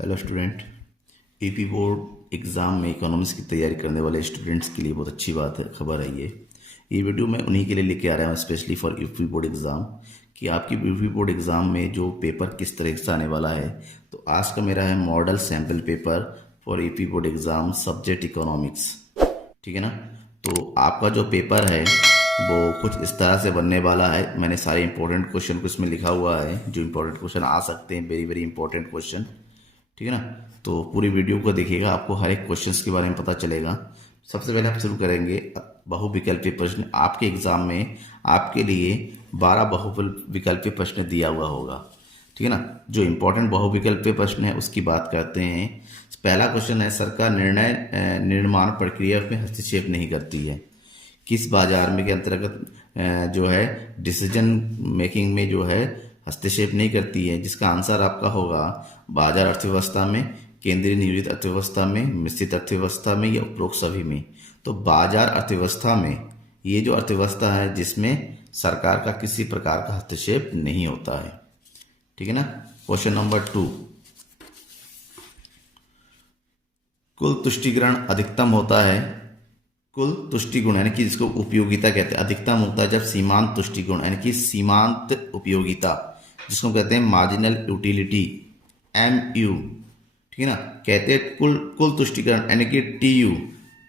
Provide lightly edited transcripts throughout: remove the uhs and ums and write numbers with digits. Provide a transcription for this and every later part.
Hello student. EP board exam में economics की तैयारी करने वाले स्टूडेंट्स के लिए बहुत अच्छी बात है, खबर है ये वीडियो मैं उन्हीं के लिए लेके आ रहा हूँ specially for EP board exam कि आपकी ईपी बोर्ड एग्ज़ाम में जो पेपर किस तरह से आने वाला है। तो आज का मेरा है model sample paper for EP board exam subject economics. ठीक है ना। तो आपका जो पेपर है वो कुछ इस तरह से बनने वाला है। मैंने सारे इंपॉर्टेंट क्वेश्चन को इसमें लिखा हुआ है, जो इंपॉर्टेंट क्वेश्चन आ सकते हैं, वेरी वेरी इंपॉर्टेंट क्वेश्चन। ठीक है ना। तो पूरी वीडियो को देखिएगा, आपको हर एक क्वेश्चंस के बारे में पता चलेगा। सबसे पहले हम शुरू करेंगे बहुविकल्पीय प्रश्न। आपके एग्जाम में आपके लिए 12 बहुविकल्पीय प्रश्न दिया हुआ होगा। ठीक है ना। जो इंपॉर्टेंट बहुविकल्पीय प्रश्न है उसकी बात करते हैं। पहला क्वेश्चन है, सरकार निर्माण प्रक्रिया में हस्तक्षेप नहीं करती है। किस बाजार में के अंतर्गत जो है डिसीजन मेकिंग में जो है हस्तक्षेप नहीं करती है। जिसका आंसर आपका होगा बाजार अर्थव्यवस्था में, केंद्रीय नियोजित अर्थव्यवस्था में, मिश्रित अर्थव्यवस्था में या उपरोक्त सभी में। तो बाजार अर्थव्यवस्था में ये जो अर्थव्यवस्था है जिसमें सरकार का किसी प्रकार का हस्तक्षेप नहीं होता है। ठीक है ना। क्वेश्चन नंबर 2, कुल तुष्टिकरण अधिकतम होता है। कुल तुष्टिगुण यानी कि जिसको उपयोगिता कहते हैं, अधिकतम होता है जब सीमांत तुष्टिगुण यानी कि सीमांत उपयोगिता, जिसको हम कहते हैं मार्जिनल यूटिलिटी, MU। ठीक है ना। कहते हैं कुल तुष्टिकरण यानी कि TU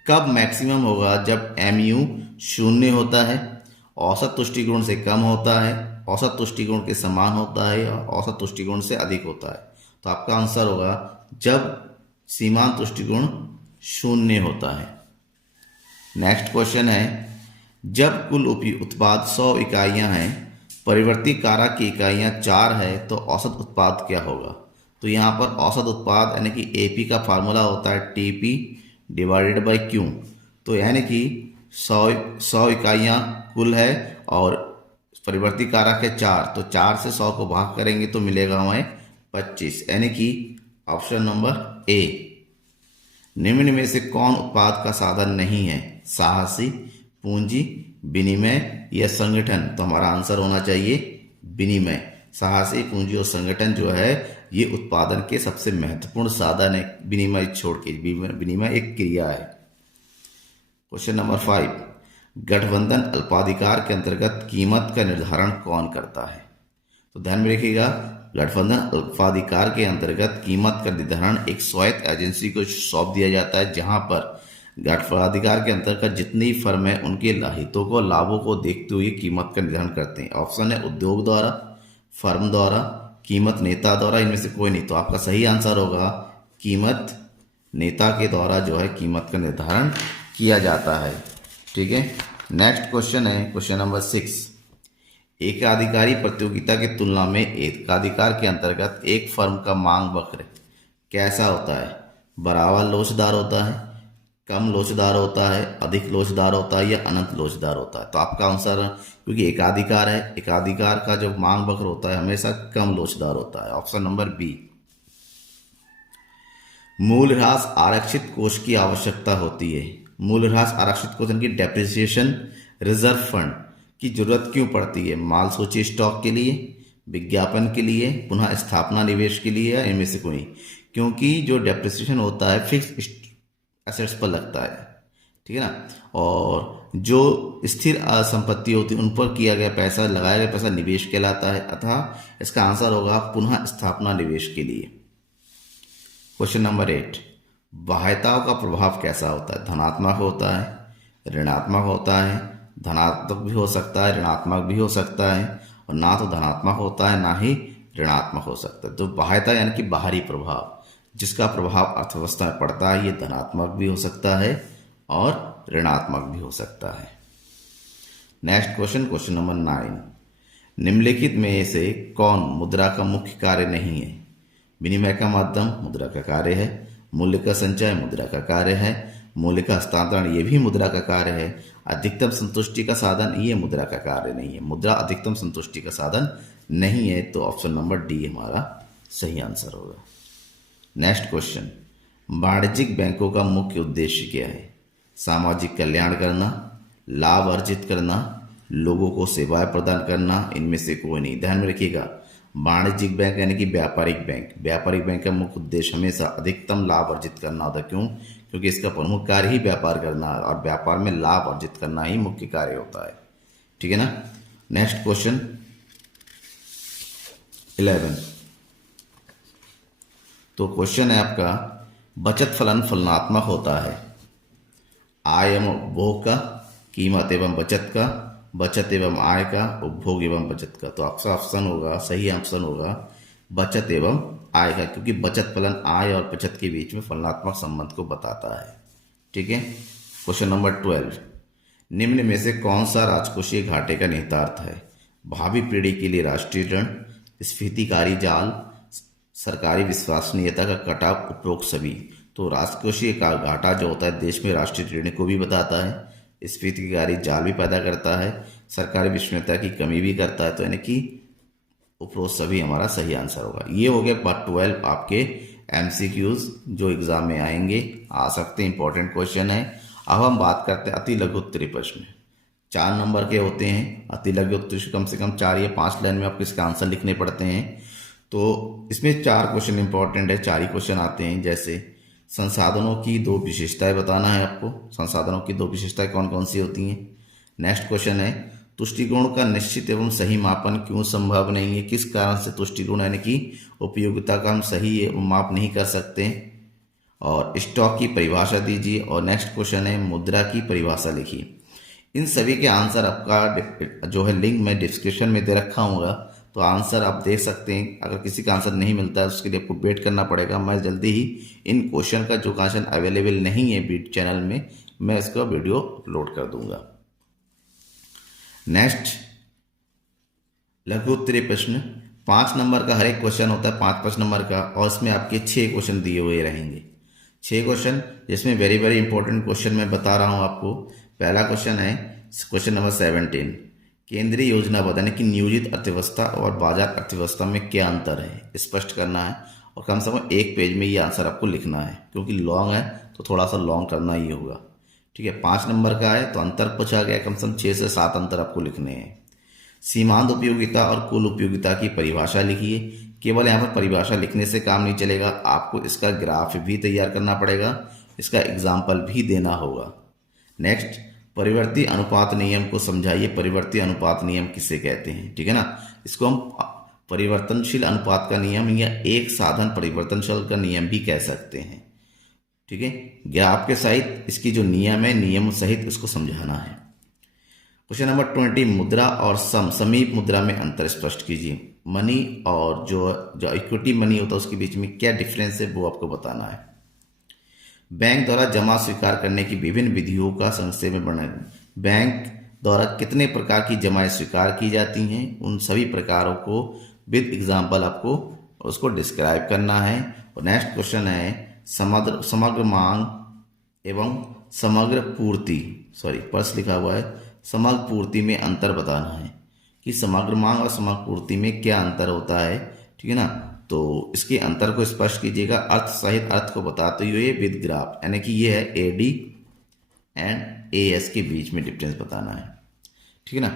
कब मैक्सिमम होगा, जब MU शून्य होता है, औसत तुष्टिगुण से कम होता है, औसत तुष्टिगुण के समान होता है या औसत तुष्टिगुण से अधिक होता है। तो आपका आंसर होगा जब सीमांत तुष्टिगुण शून्य होता है। नेक्स्ट क्वेश्चन है, जब कुल उत्पाद 100 इकाइयां हैं, परिवर्ती कारक की इकाइयां 4 है, तो औसत उत्पाद क्या होगा। तो यहाँ पर औसत उत्पाद यानी कि AP का फार्मूला होता है TP डिवाइडेड बाई Q। तो यानी कि 100 इकाइयां कुल है और परिवर्ती कारक है 4, तो 4 से 100 को भाग करेंगे तो मिलेगा हमें 25, यानी कि ऑप्शन नंबर A। निम्न में से कौन उत्पाद का साधन नहीं है, साहसी, पूंजी, विनिमय या संगठन। तो हमारा आंसर होना चाहिए विनिमय। साहसी, पूंजी और संगठन जो है ये उत्पादन के सबसे महत्वपूर्ण साधन है, विनिमय छोड़ के। विनिमय एक क्रिया है। क्वेश्चन नंबर 5, गठबंधन अल्पाधिकार के अंतर्गत कीमत का निर्धारण कौन करता है। तो ध्यान में रखिएगा, गठबंधन अल्पाधिकार के अंतर्गत कीमत का निर्धारण एक स्वायत्त एजेंसी को सौंप दिया जाता है, जहां पर गठबंधनाधिकार के अंतर्गत जितनी फर्म है उनके हितों को, लाभों को देखते हुए कीमत का निर्धारण करते हैं। ऑप्शन है उद्योग द्वारा, फर्म द्वारा, कीमत नेता द्वारा, इनमें से कोई नहीं। तो आपका सही आंसर होगा कीमत नेता के द्वारा जो है कीमत का निर्धारण किया जाता है। ठीक है। नेक्स्ट क्वेश्चन है क्वेश्चन नंबर 6, एकाधिकारी प्रतियोगिता की तुलना में एकाधिकार के अंतर्गत एक फर्म का मांग वक्र कैसा होता है। बराबर लोचदार होता है, कम लोचदार होता है, अधिक लोचदार होता है या अनंत लोचदार होता है। तो आपका आंसर, क्योंकि एकाधिकार है, एकाधिकार का जो मांग वक्र होता है हमेशा कम लोचदार होता है। Option number B। मूल्यह्रास आरक्षित कोष की आवश्यकता होती है। मूल्यह्रास आरक्षित कोष यानी डेप्रिसिएशन रिजर्व फंड की जरूरत क्यों पड़ती है। माल सूची स्टॉक के लिए, विज्ञापन के लिए, पुनः स्थापना निवेश के लिए या इनमें से कोई। क्योंकि जो डेप्रिसिएशन होता है फिक्स एसेट्स पर लगता है। ठीक है ना। और जो स्थिर संपत्ति होती है उन पर किया गया पैसा, लगाया गया पैसा निवेश कहलाता है। अतः इसका आंसर होगा पुनः स्थापना निवेश के लिए। क्वेश्चन नंबर 8, बाह्यताओं का प्रभाव कैसा होता है। धनात्मक होता है, ऋणात्मक होता है, धनात्मक भी हो सकता है, ऋणात्मक भी हो सकता है, और ना तो धनात्मक होता है ना ही ऋणात्मक हो सकता है। तो बाह्यता यानी कि बाहरी प्रभाव, जिसका प्रभाव अर्थव्यवस्था में पड़ता है, ये धनात्मक भी हो सकता है और ऋणात्मक भी हो सकता है। नेक्स्ट क्वेश्चन, क्वेश्चन नंबर 9, निम्नलिखित में से कौन मुद्रा का मुख्य कार्य नहीं है। विनिमय का माध्यम मुद्रा का कार्य है, मूल्य का संचय मुद्रा का कार्य है, मूल्य का हस्तांतरण ये भी मुद्रा का कार्य है, अधिकतम संतुष्टि का साधन ये मुद्रा का कार्य नहीं है। मुद्रा अधिकतम संतुष्टि का साधन नहीं है। तो ऑप्शन नंबर D हमारा सही आंसर होगा। नेक्स्ट क्वेश्चन, वाणिज्यिक बैंकों का मुख्य उद्देश्य क्या है। सामाजिक कल्याण करना, लाभ अर्जित करना, लोगों को सेवाएं प्रदान करना, इनमें से कोई नहीं। ध्यान में रखिएगा, वाणिज्यिक बैंक यानी कि व्यापारिक बैंक। व्यापारिक बैंक का मुख्य उद्देश्य हमेशा अधिकतम लाभ अर्जित करना होता है। क्यों? क्योंकि इसका प्रमुख कार्य ही व्यापार करना है और व्यापार में लाभ अर्जित करना ही मुख्य कार्य होता है। ठीक है ना। Next question 11। तो क्वेश्चन है आपका, बचत फलन फलनात्मक होता है आय एवं उपभोग का, कीमत एवं बचत का, बचत एवं आय का, उपभोग एवं बचत का। तो आपका ऑप्शन होगा, सही ऑप्शन होगा बचत एवं आय का, क्योंकि बचत फलन आय और बचत के बीच में फलनात्मक संबंध को बताता है। ठीक है। क्वेश्चन नंबर 12, निम्न में से कौन सा राजकोषीय घाटे का निहितार्थ है? भावी पीढ़ी के लिए राष्ट्रीय ऋण, स्फीतिकारी जाल, सरकारी विश्वसनीयता का कटाव, उपरोक्त सभी। तो राजकोषीय का घाटा जो होता है देश में राष्ट्रीय ऋण को भी बताता है, स्फीतिकारी जाल भी पैदा करता है, सरकारी विश्वसनीयता की कमी भी करता है। तो यानी कि उपरोक्त सभी हमारा सही आंसर होगा। ये हो गया पार्ट 12 आपके एमसीक्यूज जो एग्जाम में आएंगे, आ सकते हैं, इंपॉर्टेंट क्वेश्चन है। अब हम बात करते हैं अति लघु उत्तरीय प्रश्न। 4 नंबर के होते हैं अति लघु उत्तरीय, कम से कम 4 या 5 लाइन में आपको इसका आंसर लिखने पड़ते हैं। तो इसमें 4 क्वेश्चन इंपॉर्टेंट है, 4 ही क्वेश्चन आते हैं। जैसे संसाधनों की 2 विशेषताएं बताना है आपको, संसाधनों की 2 विशेषताएं कौन कौन सी होती हैं। नेक्स्ट क्वेश्चन है, तुष्टिगुण का निश्चित एवं सही मापन क्यों संभव नहीं है? किस कारण से तुष्टिगुण यानी कि उपयोगिता का हम सही माप नहीं कर सकते? और स्टॉक की परिभाषा दीजिए। और नेक्स्ट क्वेश्चन है, मुद्रा की परिभाषा लिखिए। इन सभी के आंसर आपका जो है लिंक मैं डिस्क्रिप्शन में दे रखा हूँगा, तो आंसर आप देख सकते हैं। अगर किसी का आंसर नहीं मिलता है उसके लिए आपको वेट करना पड़ेगा। मैं जल्दी ही इन क्वेश्चन का जो क्वेश्चन अवेलेबल नहीं है बीट चैनल में, मैं इसका वीडियो अपलोड कर दूंगा। नेक्स्ट लघु उत्तरीय प्रश्न 5 नंबर का हर एक क्वेश्चन होता है 5-5 नंबर का, और इसमें आपके 6 क्वेश्चन दिए हुए रहेंगे। 6 क्वेश्चन, जिसमें वेरी वेरी इंपॉर्टेंट क्वेश्चन मैं बता रहा हूँ आपको। पहला क्वेश्चन है क्वेश्चन नंबर 17, केंद्रीय योजनाबद्ध यानी कि नियोजित अर्थव्यवस्था और बाजार अर्थव्यवस्था में क्या अंतर है? स्पष्ट करना है और कम से कम 1 पेज में ये आंसर आपको लिखना है, क्योंकि लॉन्ग है तो थोड़ा सा लॉन्ग करना ही होगा। ठीक है। 5 नंबर का है तो अंतर पूछा गया, कम से कम 6 से 7 अंतर आपको लिखने हैं। सीमांत उपयोगिता और कुल उपयोगिता की परिभाषा लिखिए। केवल यहाँ पर परिभाषा लिखने से काम नहीं चलेगा, आपको इसका ग्राफ भी तैयार करना पड़ेगा, इसका एग्जाम्पल भी देना होगा। नेक्स्ट, परिवर्ती अनुपात नियम को समझाइए। परिवर्ती अनुपात नियम किसे कहते हैं? ठीक है ना। इसको हम परिवर्तनशील अनुपात का नियम या एक साधन परिवर्तनशील का नियम भी कह सकते हैं। ठीक है। ग्राफ के सहित इसकी जो नियम है, नियम सहित इसको समझाना है। क्वेश्चन नंबर 20, मुद्रा और समीप मुद्रा में अंतर स्पष्ट कीजिए। मनी और जो इक्विटी मनी होता है उसके बीच में क्या डिफरेंस है वो आपको बताना है। बैंक द्वारा जमा स्वीकार करने की विभिन्न विधियों का संक्षेप में वर्णन। बैंक द्वारा कितने प्रकार की जमाएं स्वीकार की जाती हैं, उन सभी प्रकारों को विद एग्जाम्पल आपको उसको डिस्क्राइब करना है। और नेक्स्ट क्वेश्चन है, समग्र मांग एवं समग्र पूर्ति, पर्स लिखा हुआ है, समग्र पूर्ति में अंतर बताना है कि समग्र मांग और समग्र पूर्ति में क्या अंतर होता है। ठीक है ना। तो इसके अंतर को स्पष्ट कीजिएगा, अर्थ सहित अर्थ को बताते हुए विद ग्राफ, यानी कि ये है एडी एंड एएस के बीच में डिफरेंस बताना है। ठीक है ना।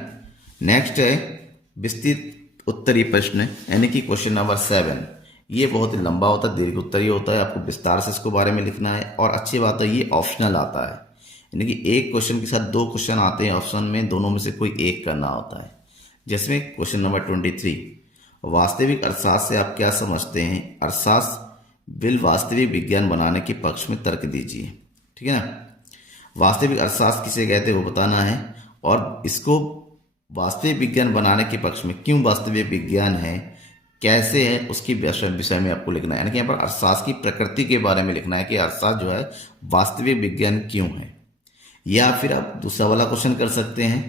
नेक्स्ट है विस्तृत उत्तरीय प्रश्न, यानी कि क्वेश्चन नंबर 7। ये बहुत ही लंबा होता है, दीर्घ उत्तरीय होता है, आपको विस्तार से इसको बारे में लिखना है। और अच्छी बात है ये ऑप्शनल आता है, यानी कि एक क्वेश्चन के साथ 2 क्वेश्चन आते हैं ऑप्शन में, दोनों में से कोई एक करना होता है। जिसमें क्वेश्चन नंबर 23, वास्तविक अर्थशास्त्र से आप क्या समझते हैं? अर्थशास्त्र बिल वास्तविक विज्ञान बनाने के पक्ष में तर्क दीजिए। ठीक है ना। वास्तविक अर्थशास्त्र किसे कहते हैं वो बताना है, और इसको वास्तविक विज्ञान बनाने के पक्ष में क्यों वास्तविक विज्ञान है, कैसे है, उसकी विषय में आपको लिखना है। यानी कि यहाँ पर अर्थशास्त्र की प्रकृति के बारे में लिखना है कि अर्थशास्त्र जो है वास्तविक विज्ञान क्यों है। या फिर आप दूसरा वाला क्वेश्चन कर सकते हैं,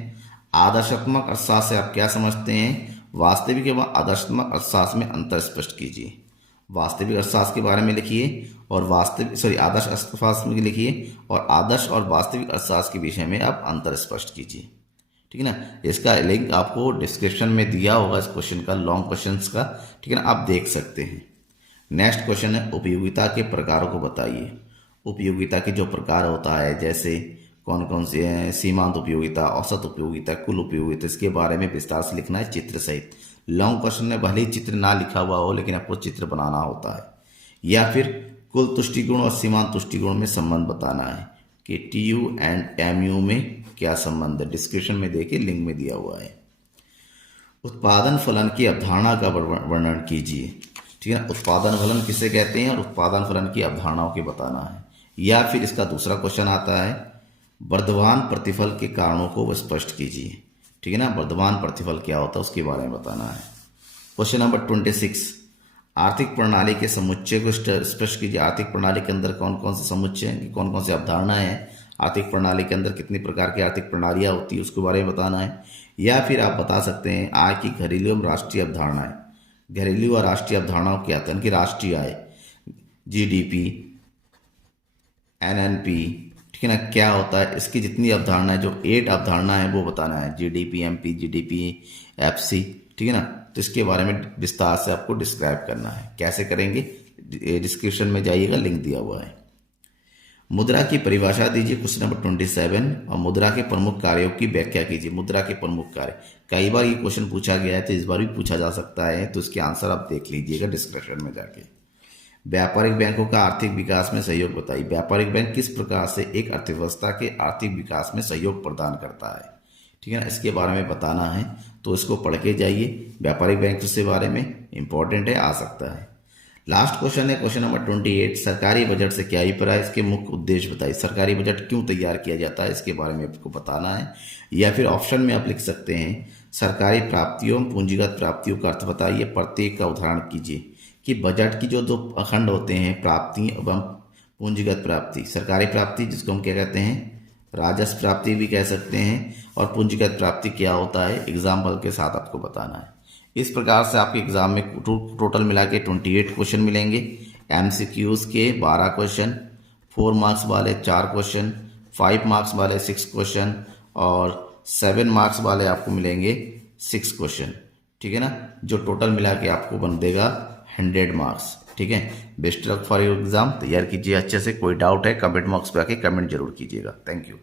आदर्शात्मक अर्थशास्त्र से आप क्या समझते हैं? वास्तविक एवं आदर्शात्मक अर्थशास्त्र में अंतर स्पष्ट कीजिए। वास्तविक अर्थशास्त्र के बारे में लिखिए और आदर्श अर्थशास्त्र में लिखिए, और आदर्श और वास्तविक अर्थशास्त्र के विषय में आप अंतर स्पष्ट कीजिए। ठीक है ना। इसका लिंक आपको डिस्क्रिप्शन में दिया होगा, इस क्वेश्चन का, लॉन्ग क्वेश्चंस का। ठीक है ना, आप देख सकते हैं। नेक्स्ट क्वेश्चन है, उपयोगिता के प्रकारों को बताइए। उपयोगिता के जो प्रकार होता है, जैसे कौन कौन से हैं, सीमांत उपयोगिता, औसत उपयोगिता, कुल उपयोगिता, इसके बारे में विस्तार से लिखना है चित्र सहित। लॉन्ग क्वेश्चन में भले ही चित्र ना लिखा हुआ हो लेकिन आपको चित्र बनाना होता है। या फिर कुल तुष्टिगुण और सीमांत तुष्टिगुण में संबंध बताना है कि TU एंड MU में क्या संबंध है, डिस्क्रिप्शन में देखिए, लिंक में दिया हुआ है। उत्पादन फलन की अवधारणा का वर्णन कीजिए। ठीक है, उत्पादन फलन किसे कहते हैं और उत्पादन फलन की अवधारणाओं के बताना है। या फिर इसका दूसरा क्वेश्चन आता है, वर्धमान प्रतिफल के कारणों को स्पष्ट कीजिए। ठीक है ना, वर्धमान प्रतिफल क्या होता है उसके बारे में बताना है। क्वेश्चन नंबर 26, आर्थिक प्रणाली के समुच्चय को स्पष्ट कीजिए। आर्थिक प्रणाली के अंदर कौन कौन से समुच्चय हैं, कौन कौन सी अवधारणाएं हैं, आर्थिक प्रणाली के अंदर कितनी प्रकार की आर्थिक प्रणालियां होती है उसके बारे में बताना है। या फिर आप बता सकते हैं आय की घरेलू एवं राष्ट्रीय अवधारणाएं। घरेलू और राष्ट्रीय अवधारणाओं क्या होता है कि राष्ट्रीय आय, GDP, NNP, ठीक है ना, क्या होता है, इसकी जितनी अवधारणा है, जो 8 अवधारणा है वो बताना है। GDP, MP, GDP, FC, ठीक है ना, तो इसके बारे में विस्तार से आपको डिस्क्राइब करना है। कैसे करेंगे, डिस्क्रिप्शन में जाइएगा, लिंक दिया हुआ है। मुद्रा की परिभाषा दीजिए, क्वेश्चन नंबर 27, और मुद्रा के प्रमुख कार्यों की व्याख्या कीजिए। मुद्रा के प्रमुख कार्य, कई बार ये क्वेश्चन पूछा गया है तो इस बार भी पूछा जा सकता है, तो इसके आंसर आप देख लीजिएगा डिस्क्रिप्शन में जाके। व्यापारिक बैंकों का आर्थिक विकास में सहयोग बताइए। व्यापारिक बैंक किस प्रकार से एक अर्थव्यवस्था के आर्थिक विकास में सहयोग प्रदान करता है, ठीक है ना, इसके बारे में बताना है, तो इसको पढ़ के जाइए। व्यापारिक बैंक के बारे में इंपॉर्टेंट है, आ सकता है। लास्ट क्वेश्चन है क्वेश्चन नंबर 28, सरकारी बजट से क्या अभिप्राय, इसके मुख्य उद्देश्य बताइए। सरकारी बजट क्यों तैयार किया जाता है इसके बारे में आपको बताना है। या फिर ऑप्शन में आप लिख सकते हैं, सरकारी प्राप्तियों पूंजीगत प्राप्तियों का अर्थ बताइए, प्रत्येक का उदाहरण कीजिए। कि बजट की जो दो अखंड होते हैं, प्राप्ति एवं पूंजीगत प्राप्ति। सरकारी प्राप्ति जिसको हम क्या कहते हैं, राजस्व प्राप्ति भी कह सकते हैं, और पूंजीगत प्राप्ति क्या होता है, एग्जाम्पल के साथ आपको बताना है। इस प्रकार से आपके एग्जाम में टोटल मिला के 28 क्वेश्चन मिलेंगे। MCQs के 12 क्वेश्चन, 4 मार्क्स वाले 4 क्वेश्चन, 5 मार्क्स वाले 6 क्वेश्चन, और 7 मार्क्स वाले आपको मिलेंगे 6 क्वेश्चन। ठीक है ना, जो टोटल मिला के आपको बन देगा 100 मार्क्स। ठीक है, best luck for your exam, तैयार कीजिए अच्छे से। कोई डाउट है कमेंट बॉक्स पे आके कमेंट जरूर कीजिएगा। Thank you.